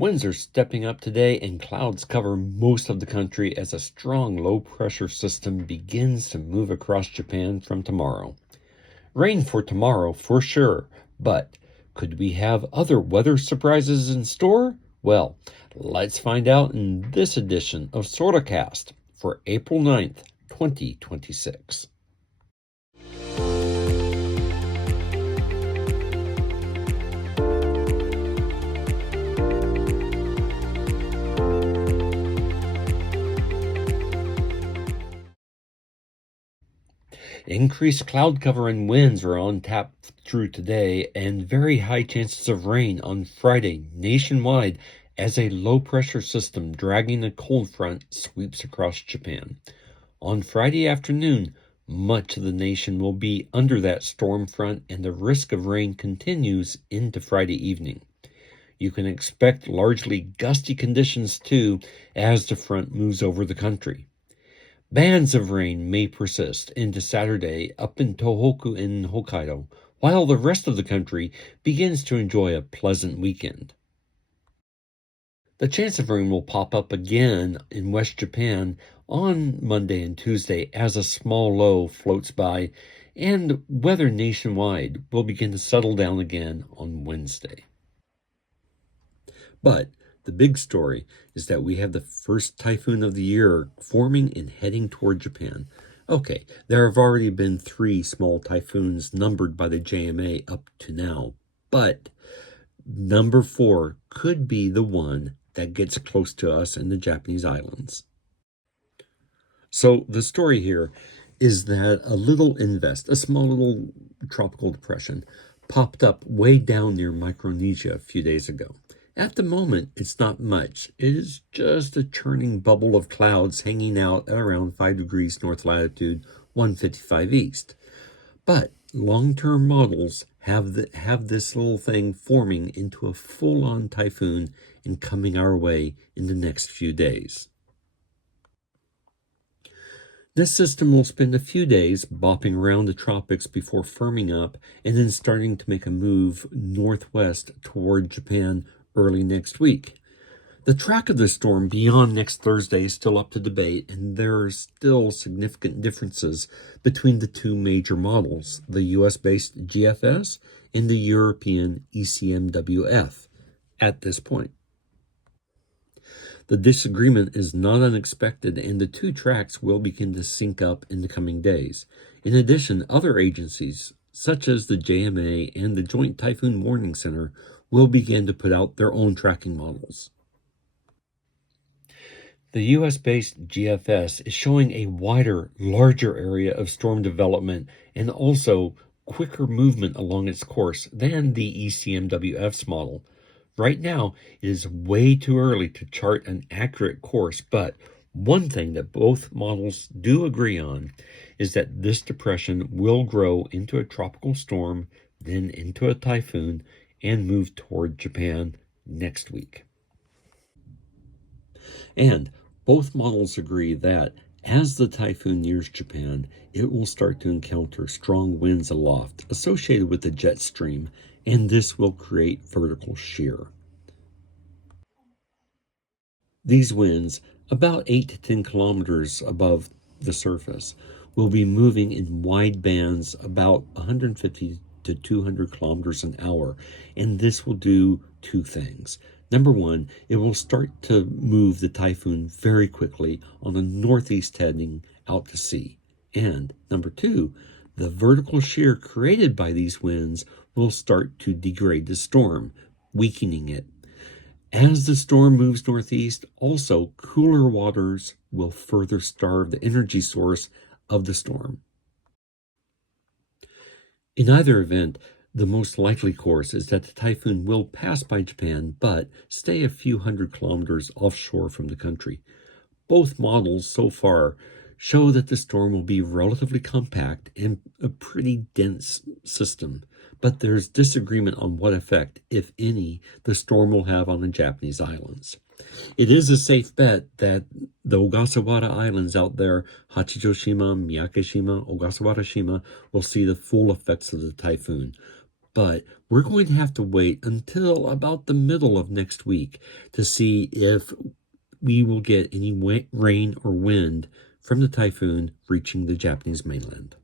Winds are stepping up today and clouds cover most of the country as a strong low-pressure system begins to move across Japan from tomorrow. Rain for tomorrow for sure, but could we have other weather surprises in store? Well, let's find out in this edition of SoraCast for April 9th, 2026. Increased cloud cover and winds are on tap through today, and very high chances of rain on Friday nationwide as a low-pressure system dragging a cold front sweeps across Japan. On Friday afternoon, much of the nation will be under that storm front, and the risk of rain continues into Friday evening. You can expect largely gusty conditions too as the front moves over the country. Bands of rain may persist into Saturday up in Tohoku in Hokkaido, while the rest of the country begins to enjoy a pleasant weekend. The chance of rain will pop up again in West Japan on Monday and Tuesday as a small low floats by, and weather nationwide will begin to settle down again on Wednesday. But the big story is that we have the first typhoon of the year forming and heading toward Japan. Okay, there have already been 3 small typhoons numbered by the JMA up to now, but number 4 could be the one that gets close to us in the Japanese islands. So the story here is that a little invest, a small little tropical depression, popped up way down near Micronesia a few days ago. At the moment, it's not much. It is just a churning bubble of clouds hanging out around 5 degrees north latitude, 155 east. But long-term models have this little thing forming into a full-on typhoon and coming our way in the next few days. This system will spend a few days bopping around the tropics before firming up and then starting to make a move northwest toward Japan early next week. The track of the storm beyond next Thursday is still up to debate, and there are still significant differences between the 2 major models, the US-based GFS and the European ECMWF, at this point. The disagreement is not unexpected, and the 2 tracks will begin to sync up in the coming days. In addition, other agencies, such as the JMA and the Joint Typhoon Warning Center, will begin to put out their own tracking models. The US-based GFS is showing a wider, larger area of storm development and also quicker movement along its course than the ECMWF's model. Right now, it is way too early to chart an accurate course, but one thing that both models do agree on is that this depression will grow into a tropical storm, then into a typhoon, and move toward Japan next week. And both models agree that as the typhoon nears Japan, it will start to encounter strong winds aloft associated with the jet stream, and this will create vertical shear. These winds, about 8 to 10 kilometers above the surface, will be moving in wide bands about 150 to 200 kilometers an hour, and this will do 2 things. Number 1, it will start to move the typhoon very quickly on a northeast heading out to sea. And number 2, the vertical shear created by these winds will start to degrade the storm, weakening it. As the storm moves northeast, also cooler waters will further starve the energy source of the storm. In either event, the most likely course is that the typhoon will pass by Japan, but stay a few hundred kilometers offshore from the country. Both models so far show that the storm will be relatively compact and a pretty dense system, but there's disagreement on what effect, if any, the storm will have on the Japanese islands. It is a safe bet that the Ogasawara Islands out there, Hachijo-shima, Miyake-shima, Ogasawara-shima, will see the full effects of the typhoon. But we're going to have to wait until about the middle of next week to see if we will get any rain or wind from the typhoon reaching the Japanese mainland.